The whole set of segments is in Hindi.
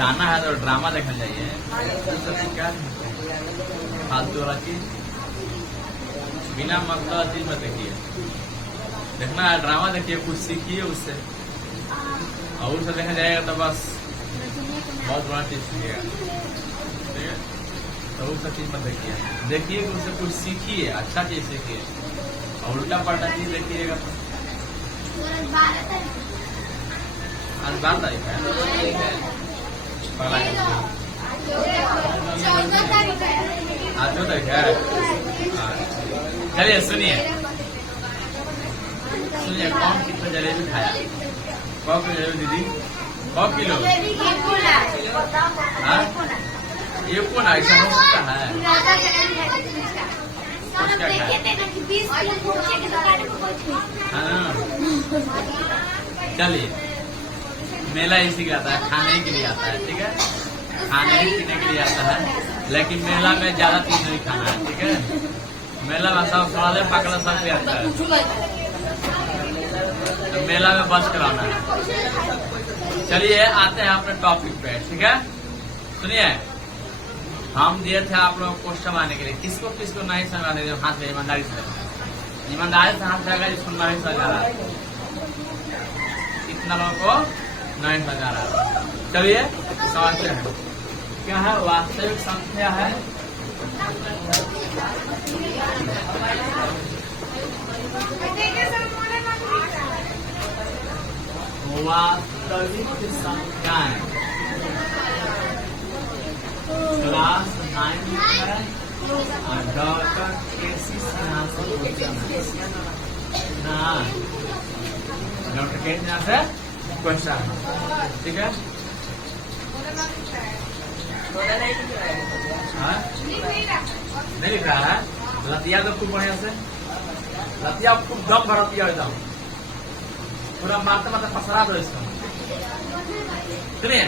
जाना है तो ड्रामा देखने जाइए। क्या फालतू वाला चीज बिना मतलब चीज में देखिए। देखना है ड्रामा देखिए, कुछ सीखिए उससे। और उससे देखने जाएगा तो बस बहुत बड़ा चीज सीखिएगा, ठीक है। तो उस चीज में देखिए कि उससे कुछ सीखिए, अच्छा चीज सीखिए। और उल्टा पलटा चीज देखिएगा तो आज 12 तारीख है, आज 2 तारीख है। चलिए सुनिए कौन कितना जलेबी खाया? 100 किलो जलेबी दीदी, 100 किलो? ये कौन ऐसा हो सकता है? चलिए मेला इसी के आता है, खाने के लिए आता है, ठीक है। खाने पीने के लिए आता है, लेकिन मेला में ज्यादा चीज नहीं खाना है, ठीक है। मेला में सब स्वादे पकड़ा सब पे आता है, तो मेला में बस कराना है। चलिए आते हैं अपने टॉपिक पे, ठीक है। सुनिए हम दिए थे आप लोगों को क्वेश्चन आने के लिए, किसको किसको नहीं समझ आने दे हाथ में ईमानदारी से हाथ जाएगा जिसको नहीं समझ आ रहा। कितना लोगों को नहीं समझ आ रहा? चलिए समझते हैं क्या है। वास्तविक संख्या है वास्तविक संख्याएं क्लास 9 है डॉक्टर केसी सिन्हा से डॉक्टर केसी सिन्हा से क्वेश्चन, ठीक है। नहीं लिखा है, लतिया तो खूब बढ़िया से, लतिया खूब दम भर दिया एकदम पूरा मारते मारते पसरा दो इसको। सुनिए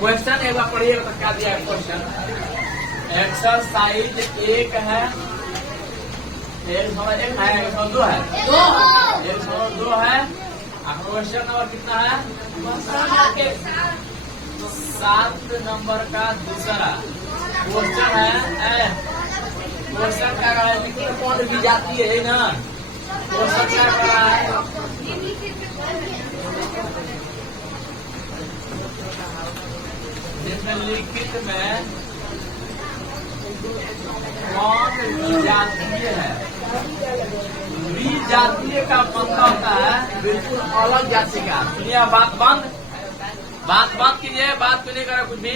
क्वेश्चन एक बार पढ़िएगा तो क्या दिया है क्वेश्चन। एक्सरसाइज 1 है, 101 है, 102 है, 102 है। क्वेश्चन नंबर कितना है? 7 नंबर का दूसरा क्वेश्चन है। क्वेश्चन क्या कर रहा है? कौन भी जाती है ना, क्वेश्चन क्या कर रहा है? निम्नलिखित में कौन विजातीय है? विजातीय का मतलब होता है बिल्कुल अलग जाति का। सुनिए बात बंद कीजिए, बात तो नहीं करे कुछ भी,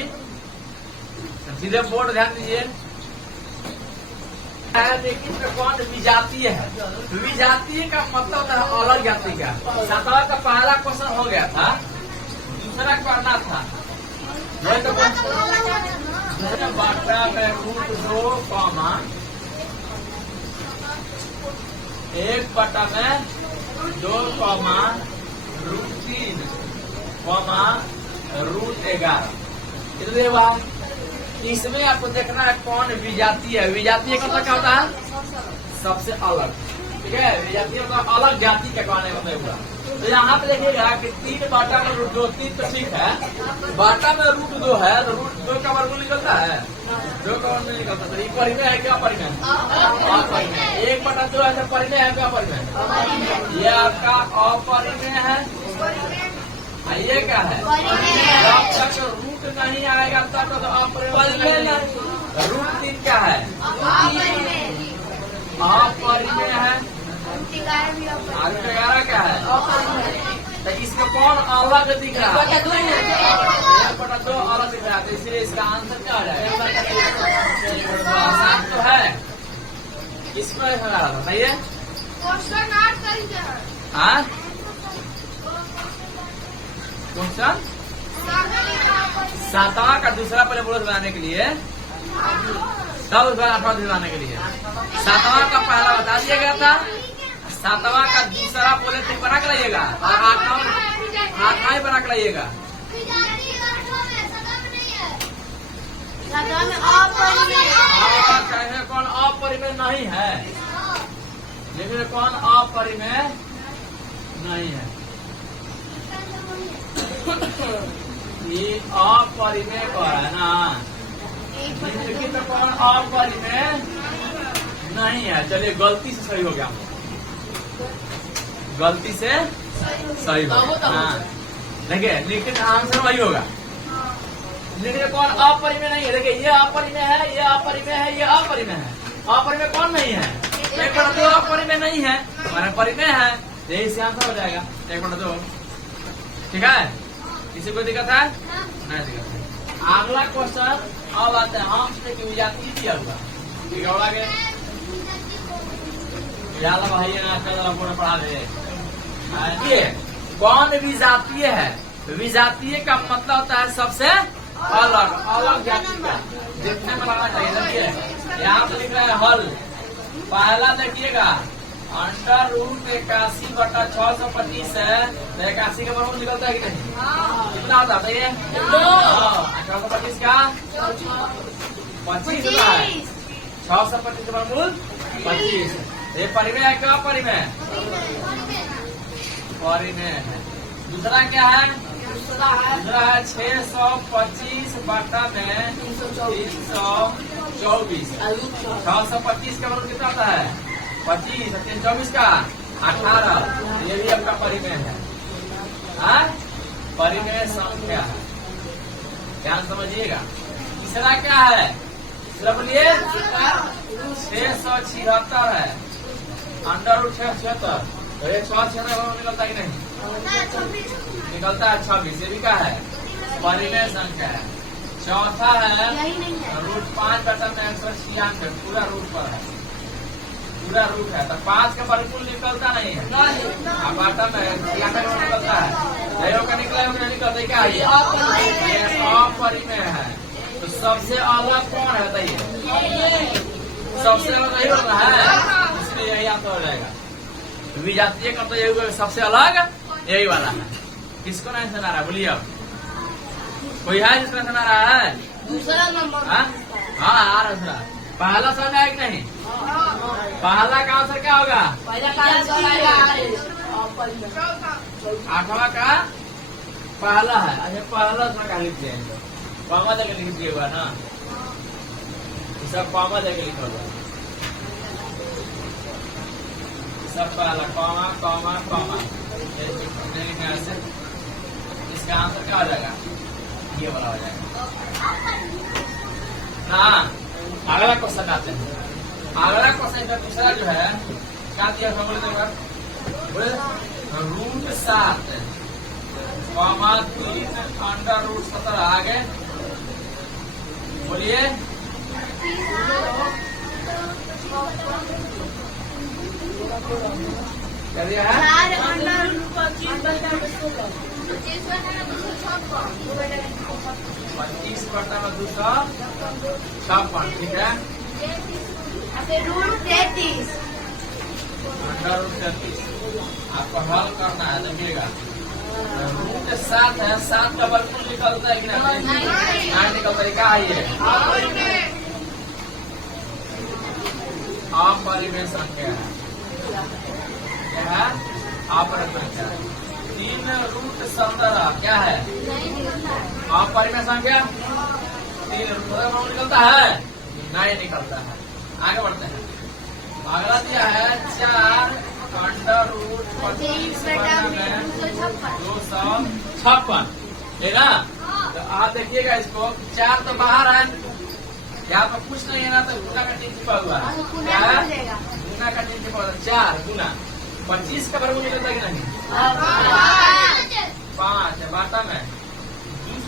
सीधे बोर्ड ध्यान दीजिए। लेकिन कौन विजातीय है? विजातीय का मतलब होता है अलग जाति का। 7वां का पहला क्वेश्चन हो गया था, दूसरा करना था बाटा में रूट 2 कॉमा 1 बटा में 2 कॉमा रूट 3 कॉमा रूट 11। इसलिए बात इसमें आपको देखना है कौन विजातीय है। विजातीय का मतलब क्या होता है? सबसे अलग, ठीक है। विजातीय मतलब अलग जाति का कहने का मतलब। तो यहाँ पे देखिएगा कि 3 बाटा में रूट 2, 3 तो ठीक है, बाटा में रूट 2 है तो रूट 2 का वर्गमूल निकलता है, 2 का वर्गमूल निकलता है। तो परिमेय है क्या? परिमेय 1 बटा 2 है, परिमेय है क्या? परिमेय। ये आपका अपरिमेय है, ये क्या है? जब तक रूट नहीं आएगा तब तो अपरिमेय। रूट 3 क्या है? अपरिमेय है। 11 क्या है? तो इसका कौन अलग दिख रहा है? 1 बटा 2 अलग दिख रहा है, तो इसलिए इसका आंसर क्या हो जाएगा? आसान तो है, इसमें बताइए। क्वेश्चन 7वां का दूसरा पहले बोलो बनाने के लिए, तब उसका 8वां दिलाने के लिए। 7वां का पहला बता दिया गया था, 7वां का दूसरा बोले तो बना के लाइएगा और 8वां बना के लाइएगा। कौन अपरिमेय नहीं है, लेकिन कौन अपरिमेय नहीं है? ये अपरिमेय कह रहा है ना, निम्नलिखित में कौन अपरिमेय नहीं है। चलिए गलती से सही हो गया, गलती से सही हो गया। हाँ देखिए लिखित आंसर वही होगा, लेकिन कौन अपरिमेय नहीं है। देखिए ये अपरिमेय है, ये अपरिमेय है, ये अपरिमेय है। अपरिमेय कौन नहीं है? 1/2 अपरिमेय नहीं है, हमारा परिमेय है, यही से आंसर हो जाएगा 1/2। ठीक है, किसी को दिक्कत है? नहीं दिक्कत है। अगला क्वेश्चन अब आते हैं, हम की विजातीय दिया हुआ ठीक है, आगे याद भाई पूरा पढ़ा दे। ये कौन विजातीय है? विजातीय का मतलब होता है सबसे अलग, अलग जाति का, देखने में लगना चाहिए। देखिए यहाँ पे लिख रहा है हल, पहला देखिएगा √81/625 है, तो 81 का वर्गमूल निकलता है कि नहीं? कितना होता है ये? 625 का 25 होता है, 625 का वर्गमूल 25। ये परिमेय है क्या? परिमेय परिमेय है। दूसरा क्या है? दूसरा है 625 बटा में 324। 625 का वर्ग कितना होता है? 25, 324 का 18। ये भी आपका परिमेय है। परिमेय संख्या है, ध्यान समझिएगा। तीसरा क्या है? तीसरा बोलिए 676 है, √676। तो ये 676 निकलता कि नहीं? निकलता है 26। ये भी क्या है? परिमेय संख्या है। चौथा है √5 बटा में 196, पूरा रूट पर है, पूरा रूट है, तो 5 का वर्गमूल निकलता नहीं है। अब बटा में 96 निकलता है, का निकला है निकलता क्या है? ये अपरिमेय है। तो सबसे अलग कौन है बताइए? सबसे अलग नहीं होता है, इसलिए यही आंसर हो जाएगा। विजातीय का तो यही सबसे अलग यही वाला है। किसको नहीं सुना रहा बोलिए? अब कोई है जिसको नहीं सुना रहा है? दूसरा नंबर। हाँ आ रहा। पहला समझ आया कि नहीं? पहला का आंसर क्या होगा? आठवां का पहला है। अच्छा पहला उसमें क्या लिख दिया? पामा देकर लिख दिया हुआ ना, सब पामा देकर लिखा हुआ सब पहला कॉमा कॉमा कॉमा। इसका आंसर क्या हो जाएगा? ये वाला हो जाएगा ना। अगला क्वेश्चन आते हैं। अगला क्वेश्चन का दूसरा जो है क्या दिया था बोले? √7 कॉमा 3 √17। आगे बोलिए। क्या दिया है? 25 बटा में 256। ठीक है, √33। आपको हल करना है। देखिएगा √7 है, 7 का वर्गमूल निकलता है कि नहीं? निकलता है। क्या है ये? अपरिमेय संख्या है। क्या है? अपरिमेय संख्या। 3 √17 क्या है? अपरिमेय संख्या। 3 √17 निकलता है? नहीं निकलता है। आगे बढ़ते हैं। अगला दिया है 4 √25 में 256। ठीक है, तो आप देखिएगा इसको। 4 तो बाहर है, यहाँ पर कुछ नहीं है ना, तो गुना का चिन्ह छिपा हुआ है। क्या है? गुना का चिन्ह छिपा हुआ है। 4 गुना 25 का वर्गमूल निकलता है कि नहीं? 5 बाटा में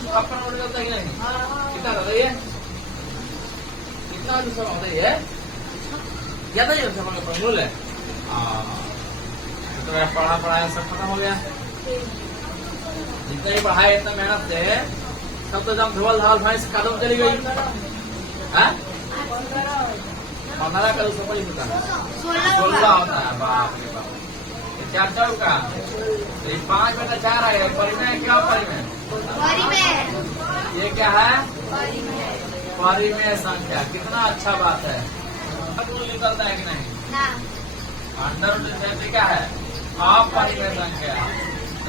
256 निकलता है कि नहीं? कितना होता है ये? कितना होता है ये? ज्यादा ही वर्गमूल है। तो पढ़ाया सब खत्म हो गया। जितना ही पढ़ाया इतना मेहनत से सब तो एकदम धोल धाल भाई से कदम चली गई। 15 का 225 होता है, 16 होता है। बाप रे बाप, 4 चौका 5 बटा 4 आएगा। परिमेय क्या? परिमेय। ये क्या है? परिमेय संख्या। कितना अच्छा बात है। निकलता है कि नहीं? क्या है? अपरिमेय संख्या।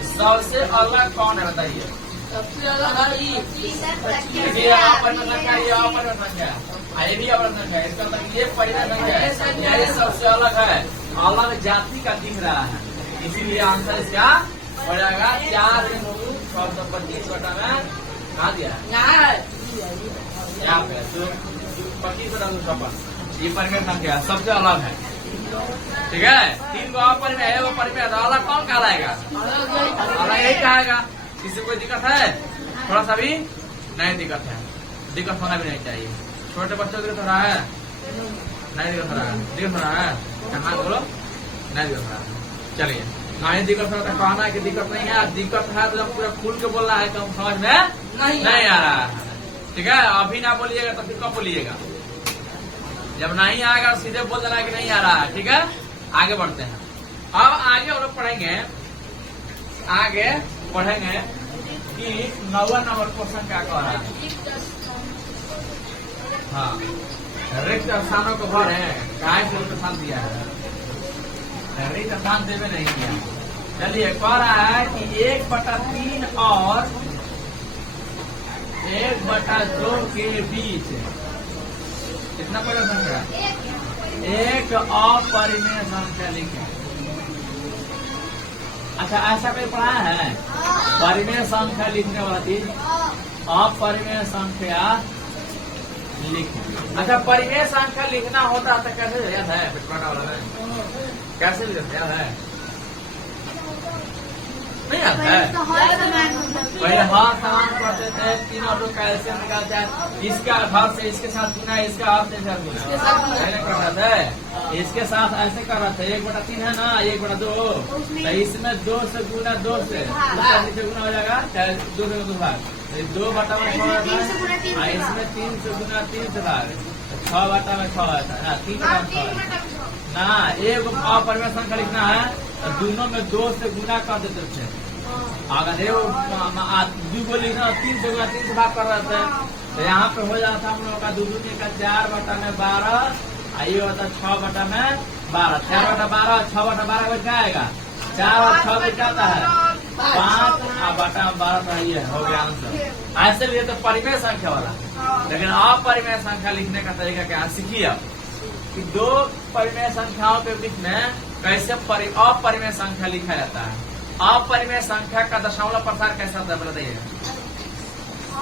सबसे अलग कौन है बताइए? सबसे अलग है ये अपरिमेय संख्या, ये अपरिमेय संख्या, ये भी अपरिमेय संख्या, इसका मतलब ये परिमेय संख्या है, ये सबसे अलग है, अलग जाति का दिख रहा है, इसीलिए आंसर इसका हो जाएगा 4×625 बटा में कहा दिया है यहाँ पे 25/256, ये परिमेय संख्या सबसे अलग है, ठीक है। 3 को अपरिमेय है, वो परिमेय है, तो अलग कौन कहलाएगा? अलग यही कहेगा। किसी कोई दिक्कत है? थोड़ा सा भी नहीं दिक्कत है, दिक्कत होना भी नहीं चाहिए। छोटे बच्चों को दिक्कत हो रहा है? नहीं दिक्कत हो रहा है? दिक्कत हो रहा है? कहाँ बोलो? नहीं दिक्कत हो रहा है। चलिए, नहीं दिक्कत हो रहा है कहना है कि दिक्कत नहीं है, दिक्कत है तो पूरा खुल के बोलना है कि हम समझ में नहीं आ रहा है, ठीक है। अभी ना बोलिएगा तो फिर कब बोलिएगा? जब नहीं आएगा सीधे बोल देना कि नहीं आ रहा है, ठीक है। आगे बढ़ते हैं। अब आगे हम लोग पढ़ेंगे, आगे पढ़ेंगे कि 9वां नंबर क्वेश्चन क्या कह रहा है। हाँ, रिक्त स्थानों को भर है, काय से रिक्त स्थान दिया है, रिक्त स्थान देवे नहीं दिया। चलिए, कह रहा है कि 1/3 और 1/2 के बीच कितना परिमेय संख्या? एक अपरिमेय संख्या लिखे। अच्छा, ऐसा कोई पढ़ा है? परिमेय संख्या लिखने वाला चीज अपरिमेय संख्या लिखे। अच्छा, परिमेय संख्या लिखना होता तो कैसे याद है? पिछवाड़ा वाला में कैसे लिखते याद है? नहीं याद है? पहले हाथ समान करते थे, तीनों लोग कैल्शियम निकालते हैं, इसका हाथ से इसके साथ गुना, इसका हाथ से पहले कर रहा था, इसके साथ ऐसे कर रहा था। 1/3 है ना, 1/2, तो इसमें 2 से गुना 2 से गुना हो जाएगा, चाहे 2 से 2 भाग, 2/6 इसमें 3 से गुना 3 से भाग, 6/6 आता है, 3/6 ना। एक अपरिमेय संख्या लिखना है तो दोनों में 2 से गुना कर देते थे। अगर ये 2 को लिखना 3 से गुना 3 से भाग कर रहे थे तो यहाँ पे हो जाता हम लोगों का 2 का 4/12, ये होता 6/12, 4/12, 6/12 बच जाएगा, 4 और 6 बच जाता है 5/12, तो ये हो गया आंसर। ऐसे लिए तो परिमेय संख्या वाला, लेकिन अपरिमेय संख्या लिखने का तरीका क्या सीखिए कि 2 परिमेय संख्याओं के बीच में कैसे अपरिमेय संख्या लिखा जाता है। अपरिमेय संख्या का दशमलव प्रसार कैसा होता है बताइए?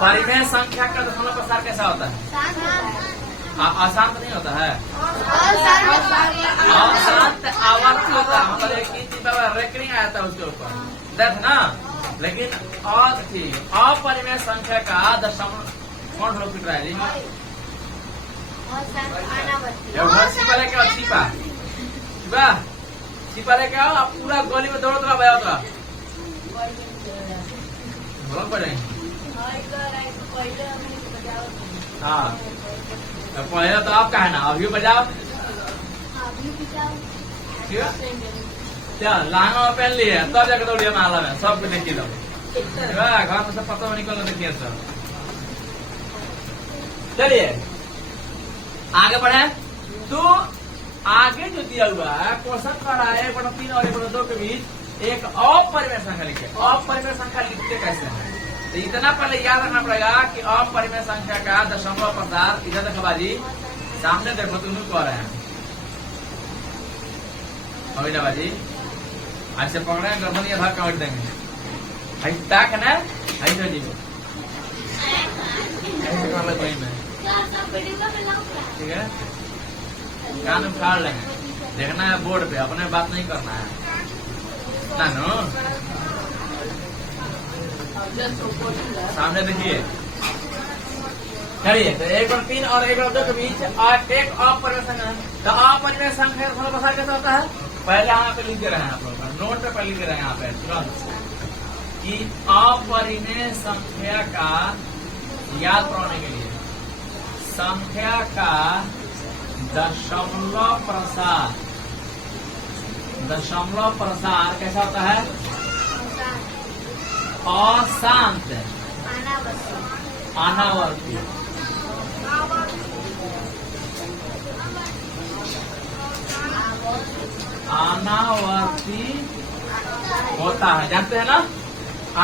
परिमेय संख्या का दशमलव प्रसार कैसा होता है? अशांत नहीं होता है, अशांत आवर्ती होता है, मतलब एक ही चीज रेकरिंग आया था उसके ऊपर, देख ना। लेकिन अपरिमेय संख्या का दशमलव कौन लोग फिट रहा है? छिपा लेके आओ, छिपा लेके आओ, आप पूरा गली में दौड़ दौड़ा बजा दौड़ा बोल पड़ेंगे। हाँ, पहले तो आप कहा ना, अभी बजाओ, क्या लहंगा पहन लिए तब जाकर दौड़िए माला में, सबको देखिए लो, घर में सब पता निकल देखिए सब। चलिए आगे बढ़े। तो आगे जो दिया हुआ है क्वेश्चन कर रहा है 1/3 और 1/2 के बीच एक अपरिमेय संख्या लिखे। अपरिमेय संख्या लिखते कैसे हैं? तो इतना पहले याद रखना पड़ेगा कि अपरिमेय संख्या का दशमलव प्रसार, इधर देखो बाजी, सामने देखो तुम कह रहे हैं अभी बाजी, ऐसे पकड़े गर्दन या भाग काट देंगे, ताक ना ऐसे जी ऐसे कर ले में, ठीक है। कान उखाड़ लेंगे, देखना है बोर्ड पे, अपने बात नहीं करना है ना। नो सामने देखिए। चलिए, तो 1/3 और 1/2 के बीच एक अपरिमेय संख्या। तो अपरिमेय संख्या का प्रसार कैसा होता है? पहले यहाँ पे लिख दे रहे हैं आप लोग, नोट पे लिख दे रहे हैं यहाँ पे तुरंत कि अपरिमेय संख्या का याद करने के लिए संख्या का दशमलव प्रसार कैसा होता है? अशांत, अनावर्ती। अनावर्ती होता है, जानते हैं ना?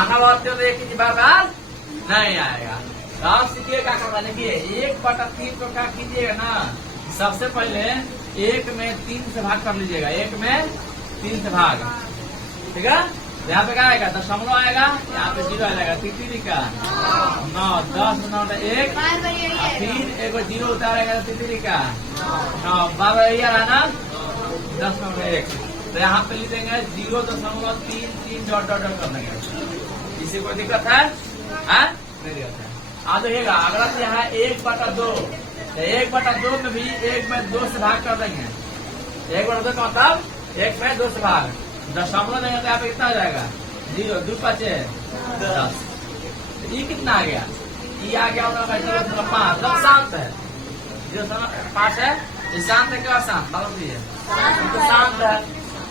अनावर्ती तो एक ही बार बार नहीं आएगा। तो आप सीखिए क्या करना, देखिए 1/3 को क्या कीजिएगा ना, सबसे पहले 1 में 3 से भाग कर लीजिएगा, 1 में 3 से भाग, ठीक है। यहाँ पे क्या आएगा, दशमलव आएगा, यहाँ पे 0 आ जाएगा, तितली का 9, 10 9 1, फिर एक 0 उतारेगा तितली का 9, 12 यही आ रहा ना 10.1। तो यहाँ पे लिख देंगे 0.33 डॉट डॉट डॉट कर देंगे। इसी कोई दिक्कत है? नहीं दिक्कत है। अब देखिएगा अगला यहाँ 1/2, 1/2 में भी 1 में 2 से भाग कर देंगे। 1/2 का मतलब 1 में 2 से भाग, दशमलव नहीं होता, यहाँ पे कितना आ जाएगा 0, 2 5 10। ये कितना आ गया, ये आ गया 0.5, तो शांत है, 0.5 है, ये शांत है क्या शांत, मतलब ये तो शांत है,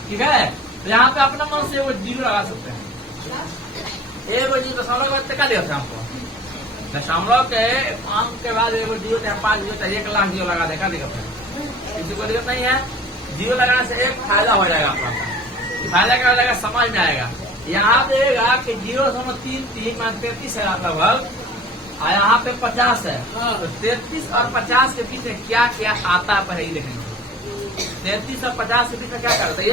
ठीक है। तो यहाँ पे अपना मन से वो 0 लगा सकते हैं, 1 दशमलव का क्या दिया था हमको, दशमलव के अंक के बाद 1 0 चाहे 5 0 चाहे 1 लाख 0 लगा देगा, दिक्कत है, किसी को दिक्कत नहीं है। 0 लगाने से एक फायदा हो जाएगा आपका, फायदा क्या हो जाएगा समझ में आएगा। यहाँ देगा कि 0.33 मान 33 है लगभग, और यहाँ पे 50 है, तो 33 और 50 के बीच में क्या क्या आता है पहले देखेंगे। 33 और 50 के बीच में क्या करता है,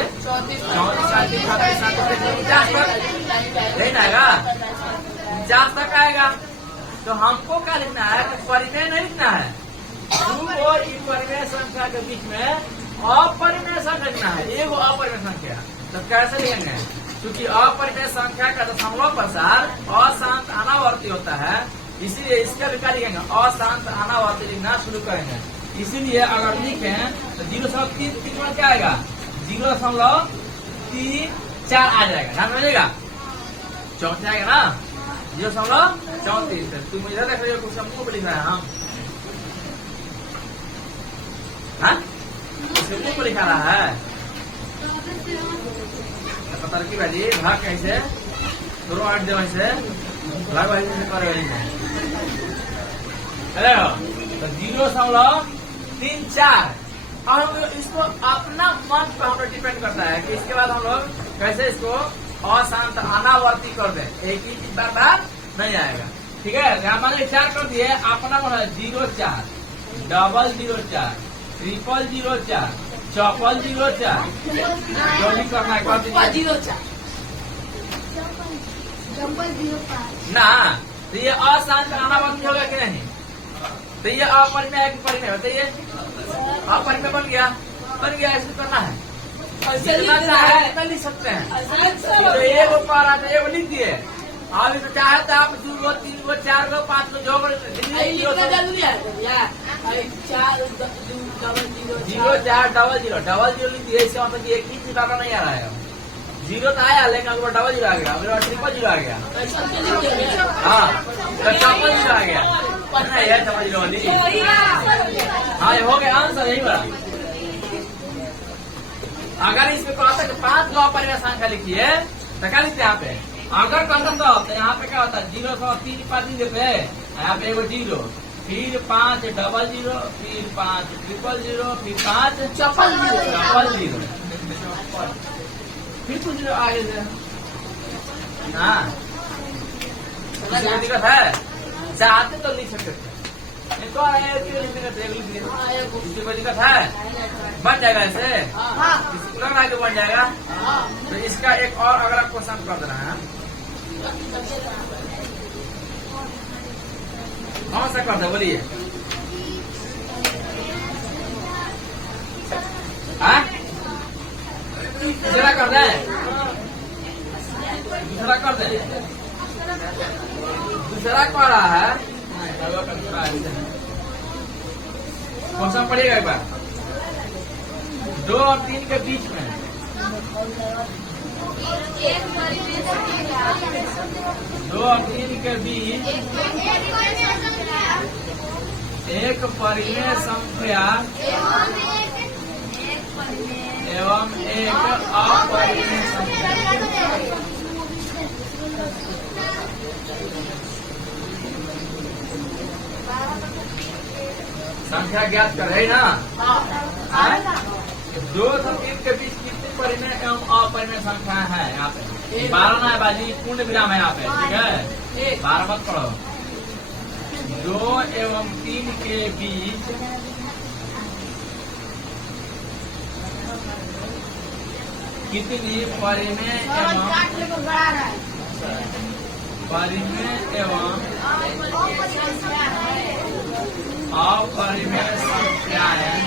49 आएगा, 50 तक आएगा। तो हमको क्या लिखना है, परिमेय नहीं लिखना है, ध्रुव और परिमेय संख्या के बीच में अपरिमेय संख्या लिखना है, एक अपरिमेय संख्या। तो कैसे लिखेंगे, क्योंकि अपरिमेय संख्या का दशमलव प्रसार अशांत अनावर्ती होता है, इसीलिए इसका भी क्या लिखेंगे, अशांत अनावर्ती लिखना शुरू करेंगे। इसीलिए अगर लिखें तो 0.3 में क्या आएगा, 0.34 आ जाएगा, ध्यान रखिएगा, 34 आएगा ना, 0.34। तुम इधर देख रहे हो, कुछ हमको भी लिखा है, हम मुंह को लिखा रहा है, पता की भाजी भाग कैसे 8 दे वैसे भाग वैसे करे तो 0.34। और हम इसको अपना मन पर हम लोग डिपेंड करता है कि इसके बाद हम लोग कैसे इसको अशांत अनावर्ती कर दें, एक ही चीज बार नहीं आएगा, ठीक है। यहाँ मान लीजिए 4 कर दिए, अपना मन है 0.4, 0.004, 0.004, 0.004, जो भी करना है कर दीजिए 0.04 ना। तो ये अशांत अनावर्ती होगा कि नहीं, तो ये अपरिमेय है कि परिमेय, बताइए। अपरिमेय बन गया, इसको करना है, जितना लिख सकते हैं। तो एक ऊपर आता है, एक लिख दिए, आप तो चाहे तो आप 2 गो 3 गो 4 गो 5 गो जो जरूरी है 0.40000 लिख दिए, इसका मतलब एक ही चीज डाटा नहीं आ रहा है, 0 तो आया लेकिन अगर 00 आ गया, अगर 000 आ गया, हाँ तो 000 आ गया, यह समझ लो वाली, हाँ ये हो गया आंसर, यही बड़ा। अगर इसमें कहा था कि 5 गो अपरिमेय संख्या लिखिए तो क्या लिखते हैं यहाँ पे, अगर कहता तो यहाँ पे क्या होता है 0.3 5 देते, यहाँ पे 1 0, फिर 5 00, फिर 5 000, फिर 5 000, फिर कुछ आगे से हाँ दिक्कत है, चाहते तो लिख सकते थे, तो किसी को दिक्कत है, बन जाएगा ऐसे, किसी को लग रहा है कि बन जाएगा। तो इसका एक और अगला क्वेश्चन कर देना है, कौन सा कर दे बोलिए, दूसरा कर दे, दूसरा कर दे, दूसरा कर रहा है, क्वेश्चन पढ़िएगा एक बार। 2 और 3 के बीच में 2 और 3 के बीच एक परिमेय संख्या एवं एक अपरिमेय संख्या संख्या ज्ञात कर है ना। 2 और 3 के बीच कितनी परिमेय एवं अपरिमेय संख्या है यहाँ पे, 12 ना है बाजी, पूर्ण विराम है यहाँ पे, ठीक है, 12 मत पढ़ो, 2 एवं 3 के बीच कितनी परिमेय एवं अपरिमेय संख्याएं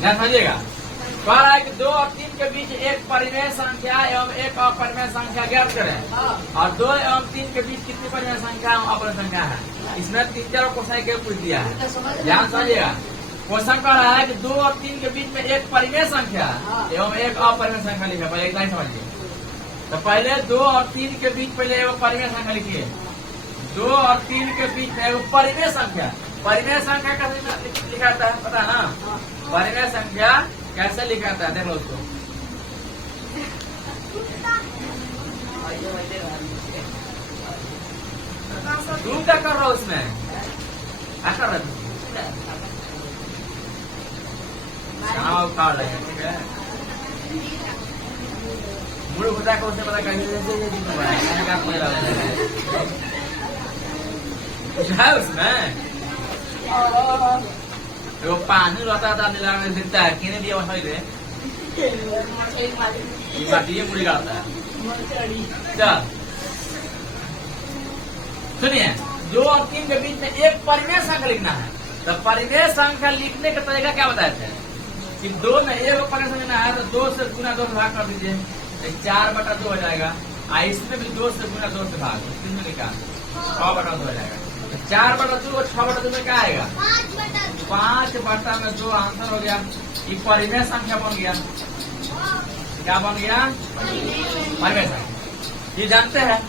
ध्यान समझिएगा। कह रहा है कि 2 और 3 के बीच एक परिमेय संख्या एवं एक अपरिमेय संख्या ज्ञात करें, और 2 एवं 3 के बीच कितनी परिमेय संख्या एवं अपरिमेय संख्या है। इसमें 3-4 क्वेश्चन के पूछ दिया है, ध्यान समझिएगा। क्वेश्चन कह रहा है कि 2 और 3 के बीच में एक परिमेय संख्या एवं एक अपरिमेय संख्या लिखा। पहले इतना ही समझिए। तो पहले 2 और 3 के बीच पहले एक परिमेय संख्या लिखिए। 2 और 3 के बीच में एक परिमेय संख्या। परिमेय संख्या कैसे लिखा जाता है पता ना? परिमेय संख्या कैसे लिखा जाता है देख लो उसको। तुम क्या कर रहे हो उसमें? क्या कर रहे हो? उतार रहे हैं, ठीक है। मूड होता है उसने पता कुछ है उसमें। वो पानी रहता था दिखता है किने दिया वहां रे ये पूरी गाता है। चल सुनिए, 2 और 3 के बीच में एक परिमेय संख्या लिखना है। तो परिमेय संख्या लिखने का तरीका क्या बताए थे कि 2 में एक परिमेय संख्या है तो 2 से गुना 2 भाग कर दीजिए, 4/2 हो जाएगा। इसमें भी 2 से गुना 2 से भाग 3 में निकाल 6/2 हो जाएगा। 4/2 और 6/2 में क्या आएगा? 5/2 आंसर हो गया। ये परिमेय संख्या बन गया। क्या बन गया? परिमेय संख्या। ये जानते हैं,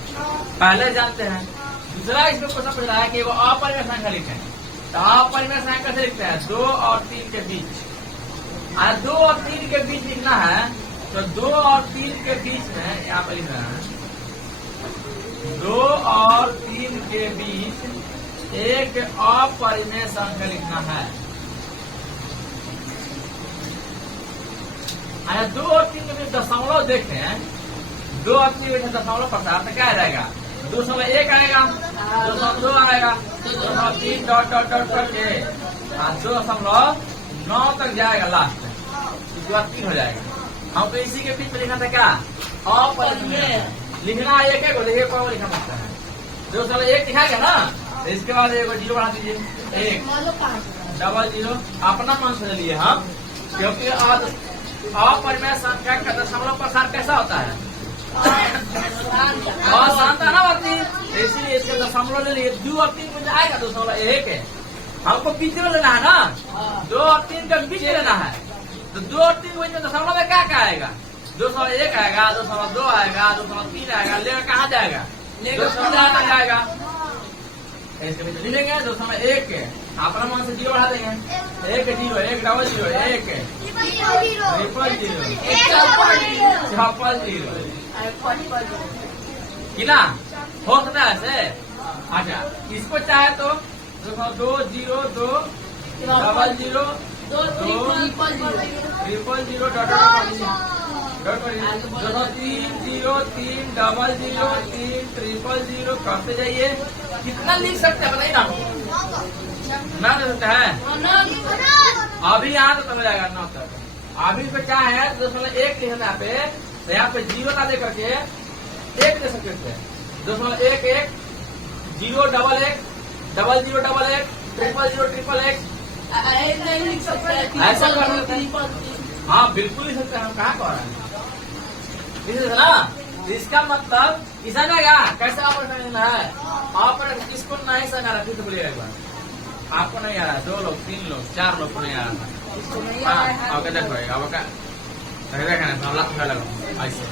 पहले जानते हैं। दूसरा इसमें क्वेश्चन पूछ रहा है कि वो अपरिमेय संख्या लिखे। तो अपरिमेय संख्या कैसे लिखते हैं? 2 और 3 के बीच। 2 और 3 के बीच लिखना है तो 2 और 3 के बीच में यहाँ पर लिखना है 2 और 3 के बीच एक अपरिमेय संख्या लिखना है। 2 और 3 के बीच दशमलव देखें, 2 और 3 के बीच दशमलव पड़ता है तो क्या रहेगा? 201 आएगा, 202 आएगा, 203 डॉट करके 2.9 तक जाएगा लास्ट में, उसके बाद 3 हो जाएगा। हमको इसी के बीच में लिखना था क्या? अपरिमेय। लिखना है एक को देखिए कौन लिखा सकता है। 201 लिखा गया ना, तो इसके बाद 1 0 बढ़ा दीजिए, 1 00 अपना मन से लिए हम, क्योंकि अपरिमेय संख्या का दशमलव प्रसार कैसा होता है? शांत है ना बाती, इसलिए इसके दशमलव ले लिए। 2 और 3 में आएगा 2.1 है, हमको बीच में लेना है ना। 2 और 3 का बीच लेना है तो 2 और 3 में दशमलव में क्या क्या आएगा? 201 आएगा, 202 आएगा, 203 आएगा, लेकर कहाँ जाएगा? 200 तक जाएगा। इसके बीच लिखेंगे 201 के अपना मन से 0 बढ़ा देंगे, 1 0 1 00 1 0 किना हो सकता है ऐसे। अच्छा, इसको चाहे तो 2 0 2 00 2 0 3 0 3 0 करते जाइए। कितना लिख सकते हैं बताइए ना दे सकते हैं। अभी यहाँ तो हो जाएगा 9 तक। अभी पे क्या है 2.1 लिखना पे, तो यहाँ पे 0 का दे करके 1 दे सकते हैं। 2.11 0 1 1 00 1 1 0 0 1 ऐसा कर सकते हैं। हाँ बिल्कुल लिख सकते हैं। हम कहाँ कह रहे हैं ना? इसका मतलब किसा ना क्या कैसे ऑपरेशन है? ऑपरेशन किसको नहीं समझा रहा? फिर तो बोलिएगा एक बार। आपको नहीं आ रहा है? 2 लोग 3 लोग 4 लोग को नहीं आ रहा था। ओके देखो अब क्या ऐसे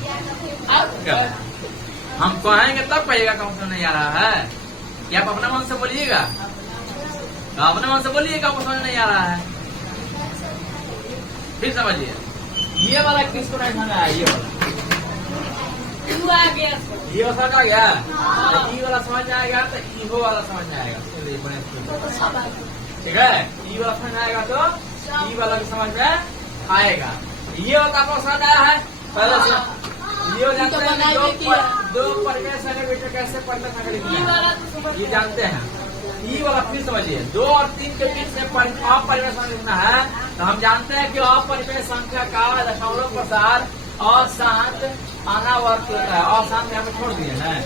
हम कहेंगे तब कहिएगा कौन नहीं आ रहा है। क्या आप अपने मन से बोलिएगा? अपने मन से बोलिएगा आपको समझ नहीं आ रहा है। फिर समझिए, ये वाला किसको नहीं समझ आया? ये वाला ये समझ आ गया। ई वाला समझ में आएगा तो ईहो वाला समझ में आएगा। ठीक है, ई वाला समझ में आएगा तो ई वाला भी समझ में आएगा। ये वाला आपको समझ आया है? पहले से ये हो जानते हैं दो परिमेय संख्या मीटर कैसे पढ़ना संख्या लिखना है, ये जानते हैं। ई वाला प्लीज समझिए, 2 और 3 के बीच में अपरिमेय संख्या लिखना है तो हम जानते हैं कि अपरिमेय संख्या का दशमलव प्रसार अशांत अनावर्त होता है। अशांत यहाँ पे छोड़ दिए हैं,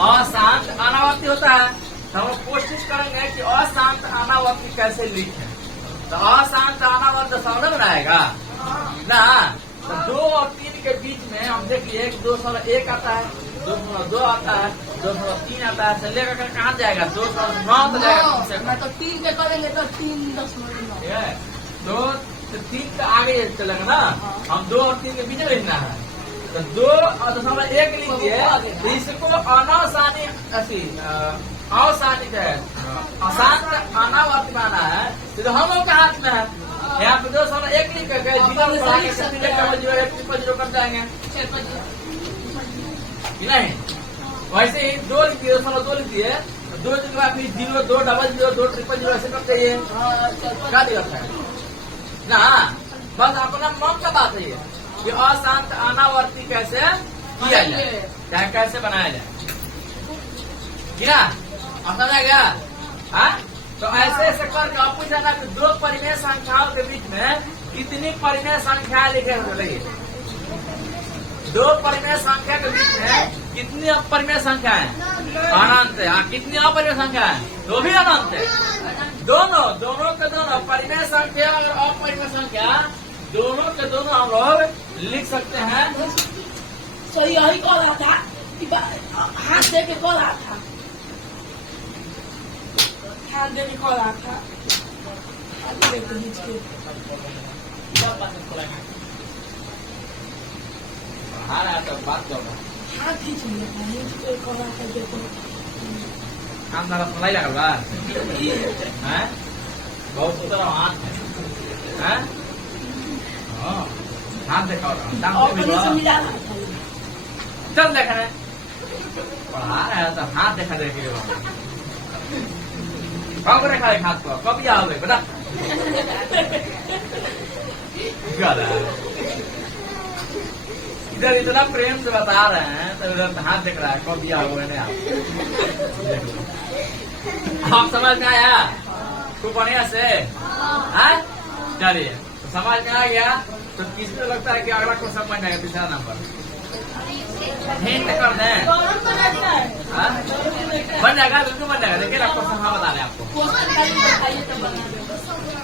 अशांत अनावर्ती होता है। तो हम कोशिश करेंगे कि अशांत अनावर्ती कैसे लिखें। तो अशांत अनावर्त दशमलव बनाएगा ना, तो 2 और 3 के बीच में हम देखिए 2.1 आता है, 2.2 आता है, 2.3 आता है, चलेगा कहाँ जाएगा, 2.9 तो जाएगा कम से कम। तो 3 के करेंगे तो 3.9 तो 3 का आगे चलेगा ना, हम 2 और 3 के बीच में लिखना है। तो 2.1 लिखिए, तो इसको अनासानी अशांत है, अशांत अनावर्त माना है, तो हम लोग के हाथ में है। यहाँ पे 2.1 लिख कर 0 कर जाएंगे नहीं, वैसे ही 2 लिखिए, 2.2 लिखिए, 2 के बाद फिर 0, 2, 0, 2, 0, ऐसे करते ही क्या दिक्कत है ना। बस अपना मन का बात है ये कि अशांत अनावर्ती कैसे किया जाए, चाहे कैसे बनाया जाए, क्या समझा गया। हाँ, तो ऐसे ऐसे करके आप पूछ जाना कि 2 परिमेय संख्याओं के बीच में कितनी परिमेय संख्या लिखे हुए, 2 परिमेय संख्या के बीच में कितनी अपरिमेय संख्या है, अनंत है। कितनी अपरिमेय संख्या है, वो भी अनंत है। दोनों के दोनों परिमेय संख्या और अपरिमेय संख्या दोनों के दोनों हम लोग लिख सकते हैं। तो यही कह रहा था कि हाथ दे के कह रहा था, हाथ दे के कह रहा था। तो बात करो, हाथ खींच लिया कह रहा था, देखो काम ना सुनाई लगल बा हैं, बहुत सुंदर हाथ है, हाथ देखा चल देखा है, पढ़ा रहे हैं तो हाथ देखा देखे कब रेखा है हाथ को, कब याद हो बता इधर इतना प्रेम से बता रहे हैं तो इधर हाथ देख रहा है, कब दिया हुआ है आप समझ में आया खूब बढ़िया से। चलिए तो समझ में आ गया, तो किसको लगता है कि अगला क्वेश्चन बन जाएगा, तीसरा नंबर हिंट कर दें, बन जाएगा, बिल्कुल बन जाएगा। देखिए ना क्वेश्चन हम बता रहे हैं आपको,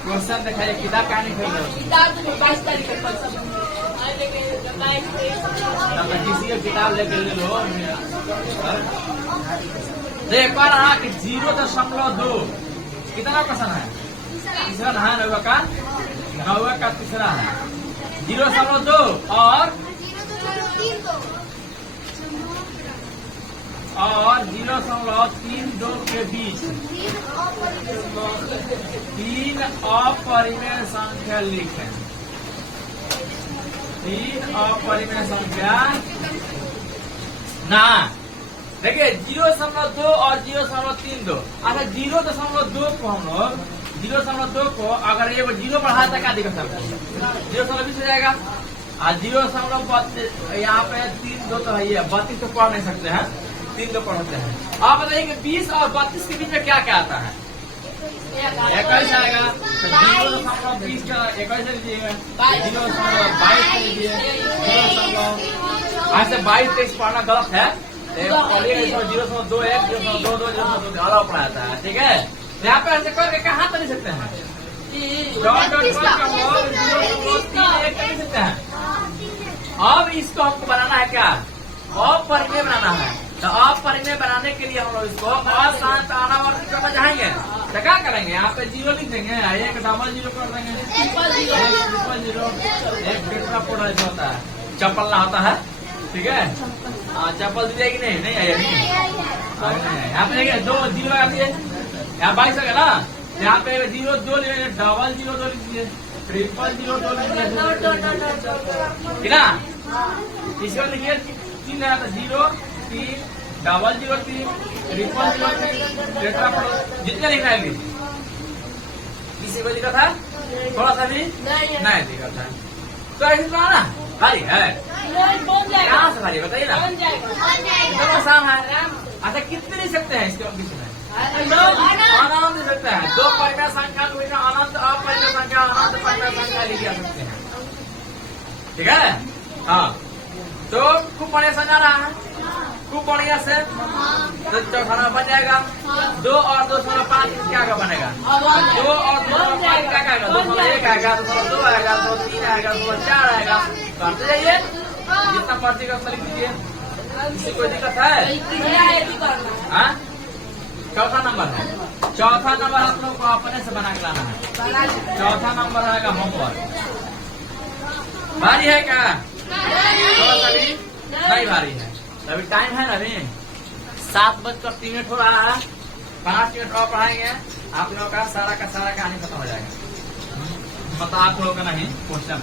क्वेश्चन दिखाइए, किताब कहानी किसी का किताब लेके ले लो। देख पा रहा कि 0.2 कितना क्वेश्चन है, तीसरा है, 9 का तीसरा है 0.2 और 0.32 के बीच 3 अपरिमेय संख्या लिखें। 3 अपरिमेय संख्या ना, देखिए 0.2 और 0.32। अच्छा 0.2 को हम लोग 0.2 को अगर ये 0 बढ़ा था क्या दिक्कत है, 0.20 हो जाएगा। और 0.32 यहाँ पे 3 2 तो है, 32 तो पढ़ नहीं सकते हैं, 3 2 पढ़ते हैं। आप बताइए कि 20 और 32 के बीच में क्या क्या आता है, 21 आएगा। तो 0.20 का 21 लीजिएगा, 0.22 लीजिए, 22-23 पढ़ना गलत है, 0.21 0.22 अलग पढ़ाता है, ठीक है। यहाँ पे ऐसे करके कहाँ कर सकते हैं, कर सकते हैं। अब इसको हमको बनाना है क्या, अपरिमेय बनाना है। तो अपरिमेय बनाने के लिए हम लोग इसको अशांत अनावर्ती करना चाहेंगे, तो क्या करेंगे, यहाँ पे 0 लिख देंगे, 1 डबल 0 कर देंगे, 1 0 1 टेट्रा पोड ऐसा होता है, चप्पल ना होता है, ठीक है। चप्पल दी जाएगी, नहीं आएगा, यहाँ पे देखिए 2 0 लगा दिए, यहाँ 22 होगा ना, यहाँ पे 0 2 लीजिए, डबल 0 2 लीजिए, ट्रिपल 0 2 लीजिए, ठीक ना। इसको लिखिए 3 लगा था, 0 3 डबल 0 3 ट्रिपल 0 3 टेट्रा पोड, जितने लिखना है किसी को दिक्कत है, थोड़ा सा भी नहीं दिक्कत है। तो ऐसे बनाना भारी है, नहीं बन जाएगा, कहाँ से भारी है बताइए ना। बन जाएगा, एकदम आसान है। अच्छा कितने ले सकते हैं इसके बीच में? अनंत दे सकते हैं। दो परिमेय संख्या को बिना अनंत अपरिमेय संख्या अनंत परिमेय संख्या लिख सकते हैं। ठीक है, हाँ। तो खूब बढ़िया समझा रहा है, खूब बढ़िया से। तो चौथा नंबर बन जाएगा 2 और 2 सौ 5 क्या का बनेगा? 2 और 2 सौ 5 क्या आएगा? 201 आएगा, 202 आएगा, 203 आएगा, 204 आएगा। करते जाइए, जितना पर्ची का लिख दीजिए, इससे कोई दिक्कत है? हाँ, चौथा नंबर है। चौथा नंबर आप लोग को अपने से बना के लाना है। चौथा नंबर आएगा होमवर्क। भारी है क्या? तो अभी नहीं भारी है। अभी टाइम है ना, अभी 7:03 हो रहा है। 5 मिनट और पढ़ाएंगे, आप लोगों का सारा कहानी खत्म हो जाएगा। मतलब आप लोगों का नहीं, क्वेश्चन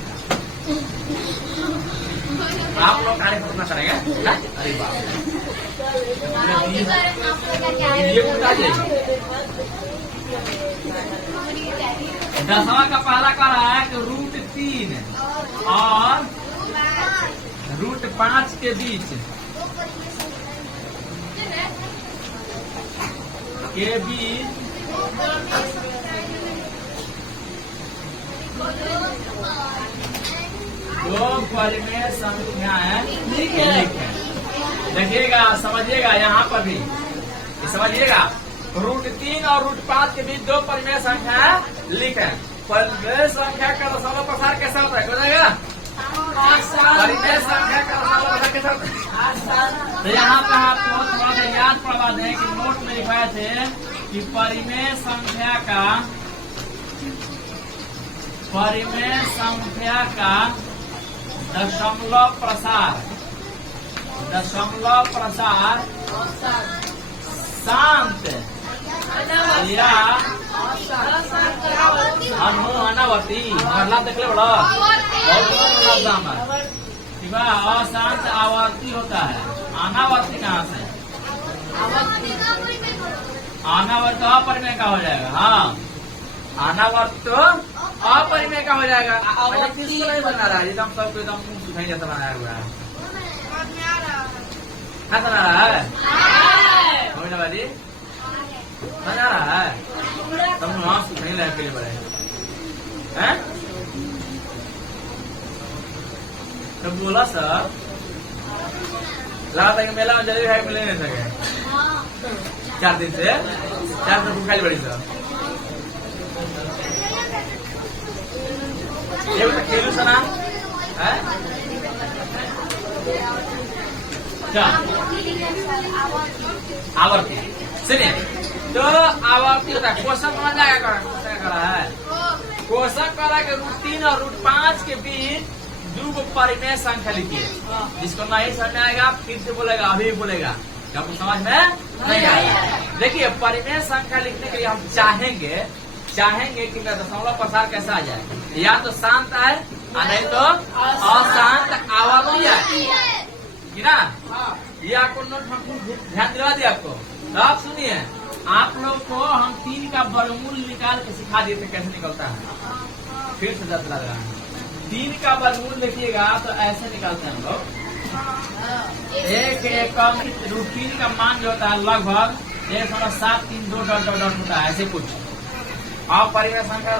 आप लोग कहानी खत्म करेंगे। अरे बाप, ये बता दीजिए। 10वां का पहला कह रहा है कि √3 और √5 के बीच दो परिमेय संख्याएं लिखें। देखिएगा, समझिएगा, यहाँ पर भी समझिएगा। √3 और √5 के बीच 2 परिमेय संख्याएं लिखें। परिमेय संख्या का दशमलव प्रसार कैसा होता है? बताइएगा। परिमेय संख्या का दशमलव प्रसार कैसा होता है? तो यहाँ पे आपको थोड़ा सा याद पड़वा दें कि नोट में लिखाए थे कि परिमेय संख्या का दशमलव प्रसार शांत या अनावर्ती मतलब देख ले बड़ा अशांत आवर्ती होता है। अनावर्ती कहाँ से? अनावर्त अपरिमेय का हो जाएगा। हाँ, अनावर्त अपरिमेय का हो जाएगा। किसको नहीं बना रहा है? एकदम सबको एकदम मुंह सुखाई जैसा बनाया हुआ है। क्या बना रहा है? बाजी बना रहा है। तुम वहां सुखाई लाइफ के लिए बड़े हैं। तो बोला सर लगा था कि मेला में जलेबी खाए मिले नहीं सके 4 दिन से 4 दिन भूखाई बड़ी सर। ये बता खेलू सना है क्या? आवर्ती। सुनिए, तो आवर्ती होता है। क्वेश्चन समझ जाएगा करा है। क्वेश्चन करा कि √3 और √5 के बीच 2 परिमेय संख्या लिखिए। जिसको नहीं समझ में आएगा फिर से बोलेगा, अभी भी बोलेगा। आपको समझ में नहीं आएगा। देखिए, परिमेय संख्या लिखने के लिए हम चाहेंगे कि दशमलव प्रसार कैसा आ जाए। या तो शांत आए और नहीं तो अशांत आवर्ती आए ना। ये आपको नोट ध्यान दिला दिया आपको। तो आप सुनिए, आप लोग को हम 3 का वर्गमूल निकाल के सिखा दिए थे कैसे निकलता है। फिर से दस लग रहा है। 3 का वर्गमूल लिखिएगा तो ऐसे निकालते हैं हम लोग। एक कम √3 का मान जो होता है लगभग 1.732 होता है, ऐसे कुछ। और परिमेय संख्या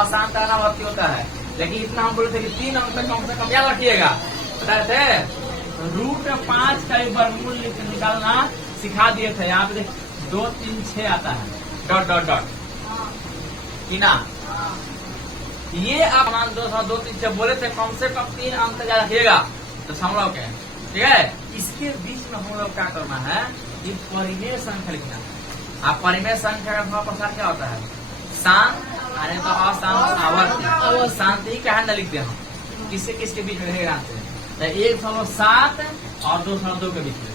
अशांत अनावर्ती होता है। लेकिन इतना हम बोलते कि 3 अंक तक कम से कम याद रखिएगा। बता थे √5 का वर्गमूल निकालना सिखा दिए थे। यहाँ पे 2 3 6 आता है कि ना। ये आप मान 2 3 6 बोले थे, कम से कम 3 अंक तक याद रखिएगा दशमलव के। ठीक है, इसके बीच में हम लोग क्या करना है, ये परिमेय संख्या लिखना है। आप परिमेय संख्या का प्रसार क्या होता है? शांत अरे तो अशांत आवर्ती। शांत ही क्या है लिखते हैं हम, किसके बीच में रहेगा? 1.7 और 2.2 के बीच में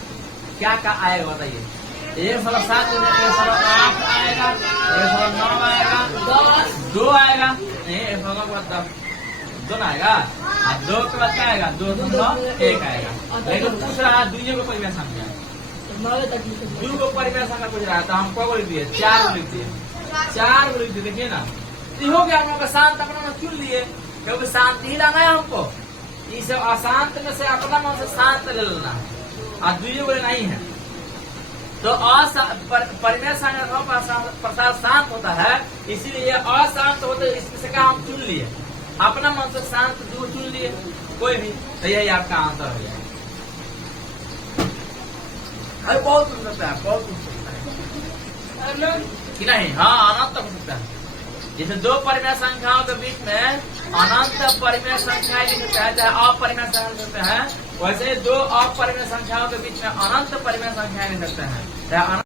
क्या आएगा बताइए? 1.7 1.8 आएगा, 1.9 आएगा, 2 आएगा, 1.9 2 आएगा, और 2 के बाद क्या आएगा? 2.1 आएगा। लेकिन पूछ रहा है 2 को परिमेय संख्या, 2 को परिमेय संख्या पूछ रहा है। तो हम को लिख दिए? 4 को लिख दिए। 4 को लिख दिए। देखिए ना, हो गया। शांत अपना चुन लिए क्योंकि शांति ही लाना है हमको। इस अशांत में से अपना मन से शांत ले लेना है, अद्वितीय बोले नहीं है। तो परिमेय संख्या प्रसाद शांत होता है, इसीलिए अशांत होते इससे का हम चुन लिए, अपना मन से शांत दूर चुन लिए कोई भी, तो यही आपका आंसर हो जाएगा। अरे बहुत हो सकता है, बहुत हो सकता है कि नहीं? हाँ, अनंत हो सकता है। जैसे दो परिमेय संख्याओं के बीच में अनंत परिमेय संख्याएं लिख सकते हैं, चाहे अपरिमेय संख्या लिख सकते हैं, वैसे दो अपरिमेय संख्याओं के बीच में अनंत परिमेय संख्याएं लिख सकते हैं।